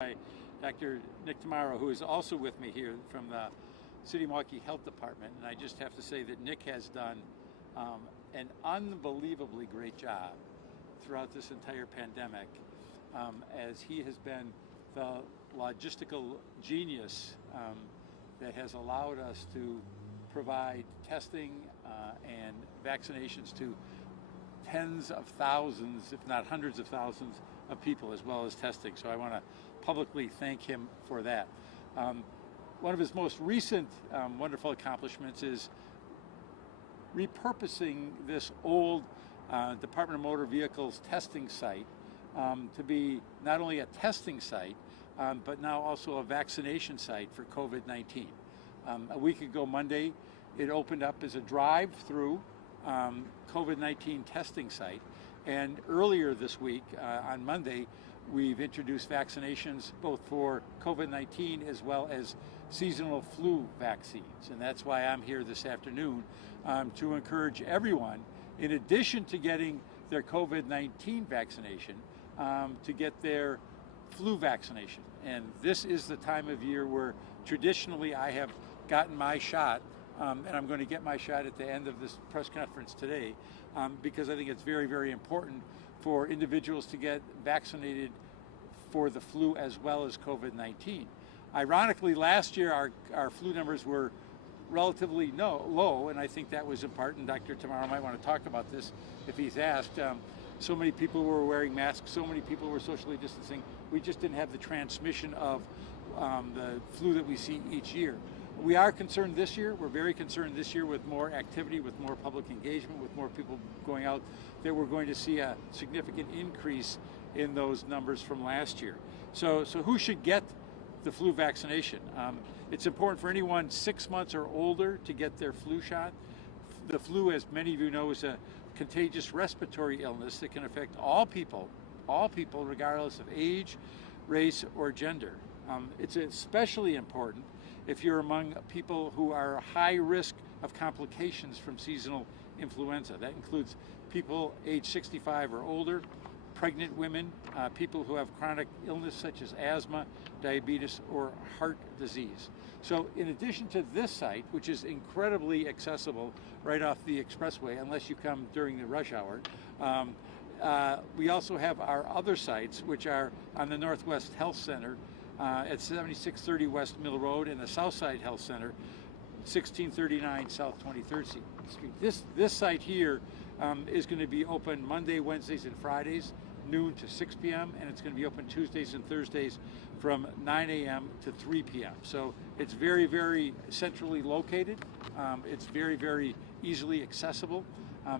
by Dr. Nick Tamaro, who is also with me here from the City of Milwaukee Health Department. And I just have to say that Nick has done an unbelievably great job throughout this entire pandemic, as he has been the logistical genius that has allowed us to provide testing and vaccinations to tens of thousands, if not hundreds of thousands of people, as well as testing. So I want to publicly thank him for that. One of his most recent wonderful accomplishments is repurposing this old Department of Motor Vehicles testing site to be not only a testing site, but now also a vaccination site for COVID-19. A week ago Monday, it opened up as a drive-through COVID-19 testing site. And earlier this week, on Monday, we've introduced vaccinations both for COVID-19 as well as seasonal flu vaccines. And that's why I'm here this afternoon to encourage everyone, in addition to getting their COVID-19 vaccination, to get their flu vaccination. And this is the time of year where traditionally I have gotten my shot, and I'm going to get my shot at the end of this press conference today, because I think it's very, very important for individuals to get vaccinated for the flu as well as COVID-19. Ironically, last year our flu numbers were relatively low, and I think that was in part, and Dr. Tamaro might want to talk about this if he's asked. So many people were wearing masks, so many people were socially distancing. We just didn't have the transmission of the flu that we see each year. We are concerned this year. We're very concerned this year with more activity, with more public engagement, with more people going out, that we're going to see a significant increase in those numbers from last year. So who should get the flu vaccination? It's important for anyone 6 months or older to get their flu shot. The flu, as many of you know, is a contagious respiratory illness that can affect all people regardless of age, race, or gender. It's especially important if you're among people who are high risk of complications from seasonal influenza. That includes people age 65 or older, pregnant women, people who have chronic illness such as asthma, diabetes, or heart disease. So in addition to this site, which is incredibly accessible right off the expressway, unless you come during the rush hour, we also have our other sites, which are on the Northwest Health Center at 7630 West Mill Road, and the Southside Health Center, 1639 South 23rd Street. This site here is going to be open Monday, Wednesdays, and Fridays, noon to 6 p.m., and it's going to be open Tuesdays and Thursdays from 9 a.m. to 3 p.m. So it's very, very centrally located. It's very, very easily accessible.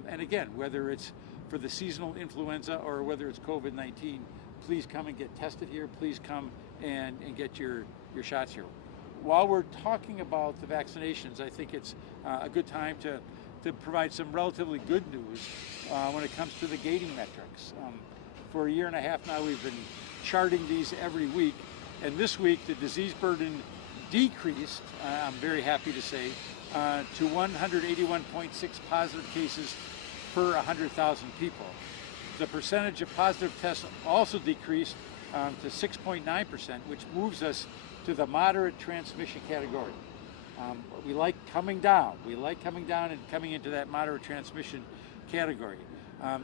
And again, whether it's for the seasonal influenza or whether it's COVID-19, please come and get tested here. Please come and get your shots here. While we're talking about the vaccinations, I think it's a good time to provide some relatively good news when it comes to the gating metrics. For a year and a half now, we've been charting these every week, and this week the disease burden decreased, I'm very happy to say, to 181.6 positive cases per 100,000 people. The percentage of positive tests also decreased to 6.9%, which moves us to the moderate transmission category. We like coming down. We like coming down and coming into that moderate transmission category.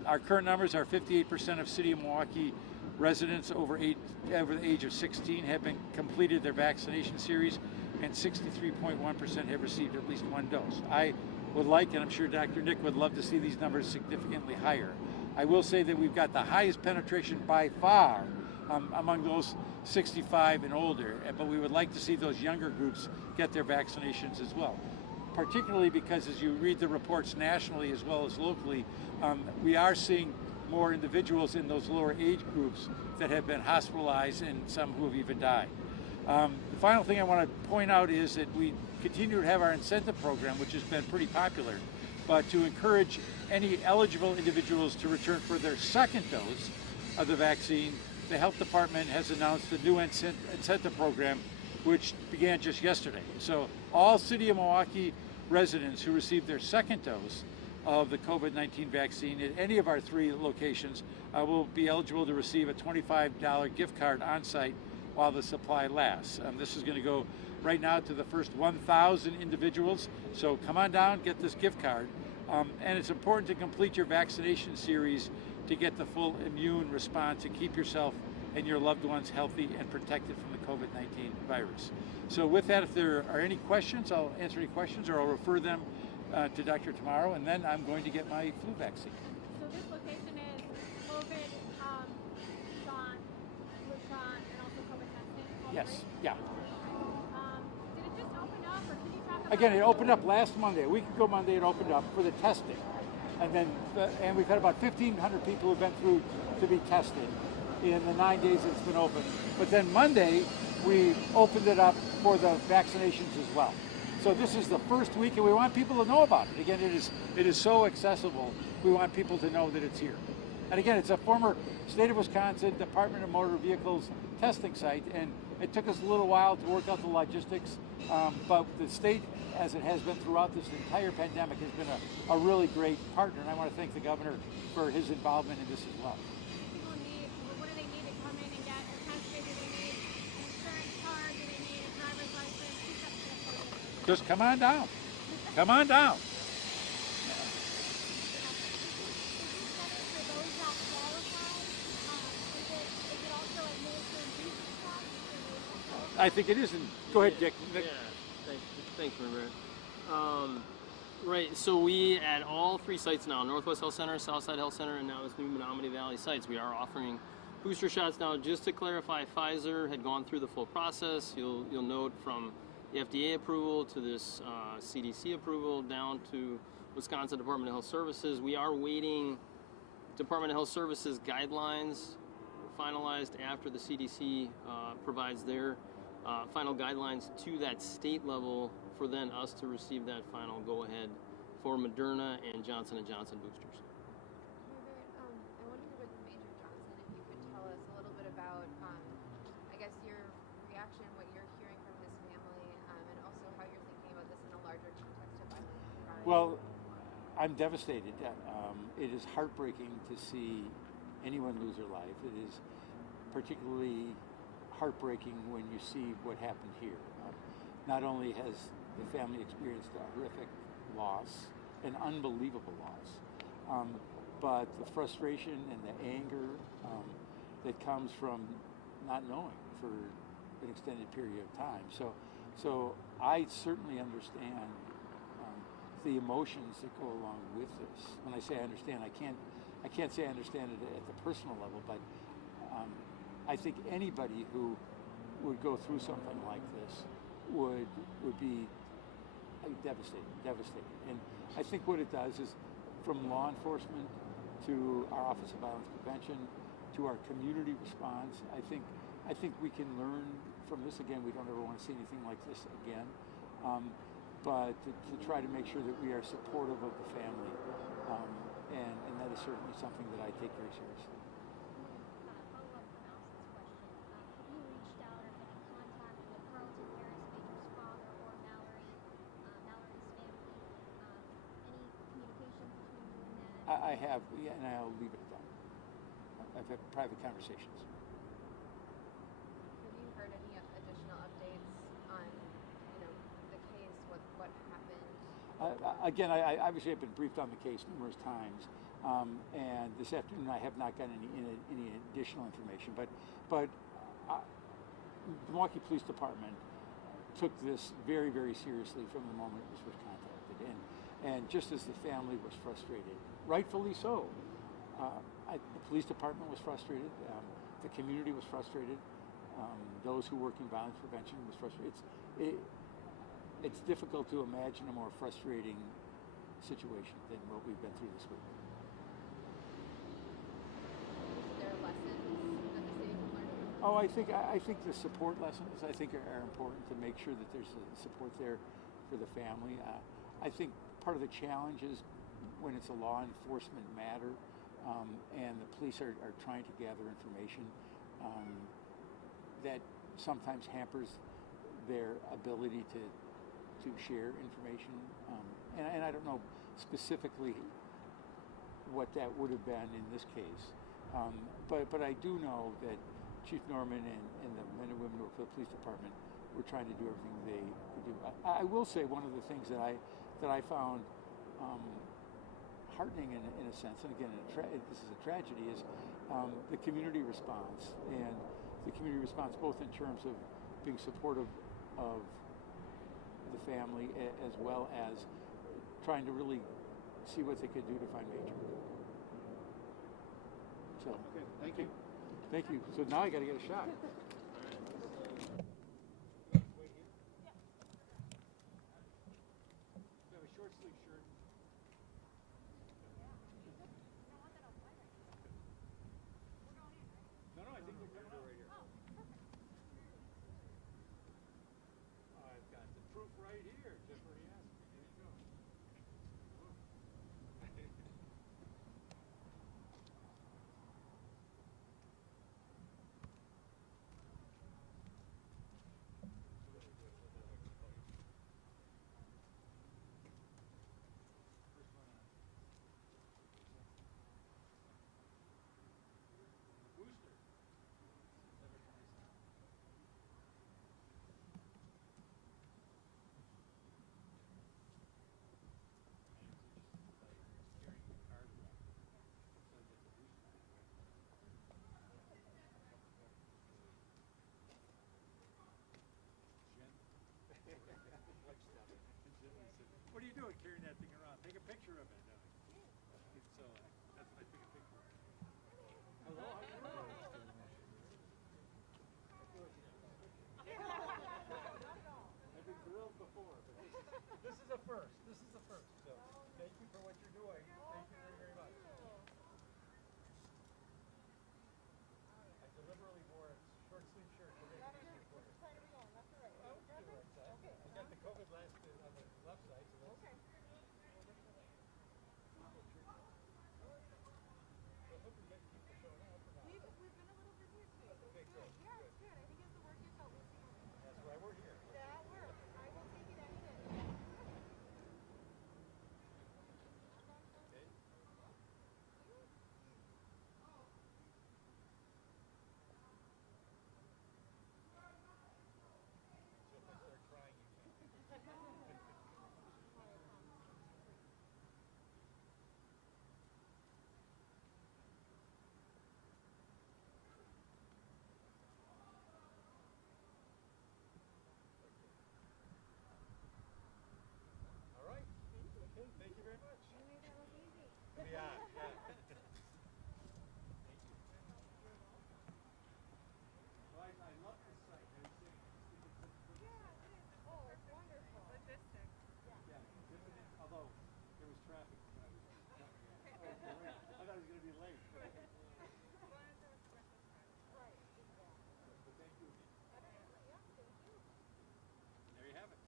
Our current numbers are 58% of City of Milwaukee residents over the age of 16 have been completed their vaccination series, and 63.1% have received at least one dose. I would like, and I'm sure Dr. Nick would love to see these numbers significantly higher. I will say that we've got the highest penetration by far among those 65 and older, but we would like to see those younger groups get their vaccinations as well. Particularly because as you read the reports nationally as well as locally, we are seeing more individuals in those lower age groups that have been hospitalized and some who have even died. The final thing I want to point out is that we continue to have our incentive program, which has been pretty popular, but to encourage any eligible individuals to return for their second dose of the vaccine, the health department has announced a new incentive program which began just yesterday. So all City of Milwaukee residents who received their second dose of the COVID-19 vaccine at any of our 3 locations will be eligible to receive a $25 gift card on site while the supply lasts. This is going to go right now to the first 1,000 individuals. So come on down, get this gift card. And it's important to complete your vaccination series to get the full immune response and keep yourself and your loved ones healthy and protected from the COVID-19 virus. So with that, if there are any questions, I'll answer any questions, or I'll refer them to Dr. tomorrow, and then I'm going to get my flu vaccine. So this location is COVID, shot, flu shot, and also COVID testing? Yes, yeah. Did it just open up, or can you talk about Again, it opened up last Monday. A week ago Monday, it opened up for the testing. And then, and we've had about 1,500 people who've been through to be tested in the 9 days it's been open. But then Monday, we opened it up for the vaccinations as well. So this is the first week, and we want people to know about it. Again, it is so accessible. We want people to know that it's here. And again, it's a former state of Wisconsin Department of Motor Vehicles testing site, and it took us a little while to work out the logistics, but the state, as it has been throughout this entire pandemic, has been a really great partner, and I want to thank the governor for his involvement in this as well. people need? What do they need to come in and get tested? Do they need an insurance card? Do they need a driver's license? Who's up to the podium? Just come on down. Come on down. I think it is. Go ahead, Dick. Yeah, thanks, Remember. Right, so we at all three sites now, Northwest Health Center, Southside Health Center, and now this new Menominee Valley sites, we are offering booster shots now. Just to clarify, Pfizer had gone through the full process. You'll note from the FDA approval to this CDC approval down to Wisconsin Department of Health Services. We are waiting Department of Health Services guidelines finalized after the CDC provides their final guidelines to that state level for then us to receive that final go-ahead for Moderna and Johnson & Johnson boosters. I wonder with Major Johnson, if you could tell us a little bit about, I guess, your reaction, what you're hearing from his family, and also how you're thinking about this in a larger context of violence. Well, I'm devastated. It is heartbreaking to see anyone lose their life. It is particularly heartbreaking when you see what happened here. Not only has the family experienced a horrific loss, an unbelievable loss, but the frustration and the anger that comes from not knowing for an extended period of time. So I certainly understand the emotions that go along with this. When I say I understand, I can't say I understand it at the personal level, but I think anybody who would go through something like this would be devastated. And I think what it does is, from law enforcement to our Office of Violence Prevention to our community response, I think we can learn from this. Again, we don't ever want to see anything like this again. But to try to make sure that we are supportive of the family, and that is certainly something that I take very seriously. Follow-up from Allison's question. Have you reached out or been in contact with Carlton Harris, Major's father, or Mallory's family? Any communication between you and them? I have, yeah, and I'll leave it at that. I've had private conversations. Have you heard any additional updates on, the case, what happened? Again, I obviously have been briefed on the case numerous times, and this afternoon I have not gotten any additional information. But the Milwaukee Police Department took this very, very seriously from the moment it was first contacted, and just as the family was frustrated, rightfully so. The police department was frustrated. The community was frustrated. Those who work in violence prevention was frustrated. It's difficult to imagine a more frustrating situation than what we've been through this week. Is there lessons that the city can learn? Oh, I think the support lessons are important to make sure that there's support there for the family. I think part of the challenge is when it's a law enforcement matter, and the police are trying to gather information, that sometimes hampers their ability to share information, and I don't know specifically what that would have been in this case, but I do know that Chief Norman and the men and women who work for the police department were trying to do everything they could do. I will say one of the things that I found heartening in a sense, and again, this is a tragedy, is the community response, and the community response both in terms of being supportive of the family as well as trying to really see what they could do to find Major. So, Okay, thank you. Thank you. So now I got to get a shot. What are you doing carrying that thing around? Take a picture of it. So that's what I took a picture of. Hello, how are you doing? I've been grilled before, but this is a first. This is a first.